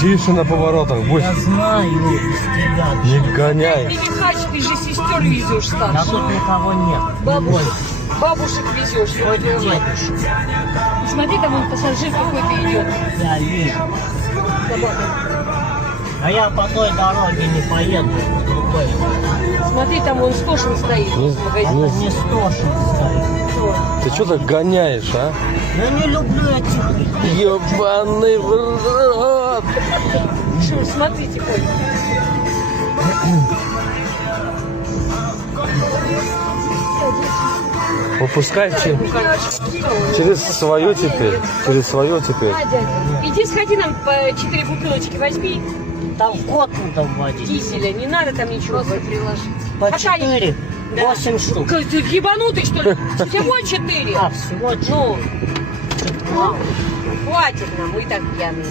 Тише на поворотах, будь. Я знаю, стрелят. Не гоняй. Ты не хач, ты же сестер везешь Да старших. тут никого нет. Бабушек, бабушек везешь. Хоть дедушка. Смотри, там он пассажир какой-то идет. Я вижу. Собака. А я по той дороге не поеду, по другой. Смотри, там он скошен стоит в магазине. Это не стошен стоит. Ты что так гоняешь, а? Я не люблю этих. Ебаный в рот. Что, смотрите, Коль. Выпускай через свою теперь. Через свою теперь. А, дядя, иди сходи нам по 4 бутылочки возьми. Там кот надо вводить. Дизеля, не надо там ничего приложить. По А Таня? 4, Да. 8 штук. Ты ебанутый, что ли? Всего 4. А, всего 4. Ну, хватит нам, мы и так пьяные.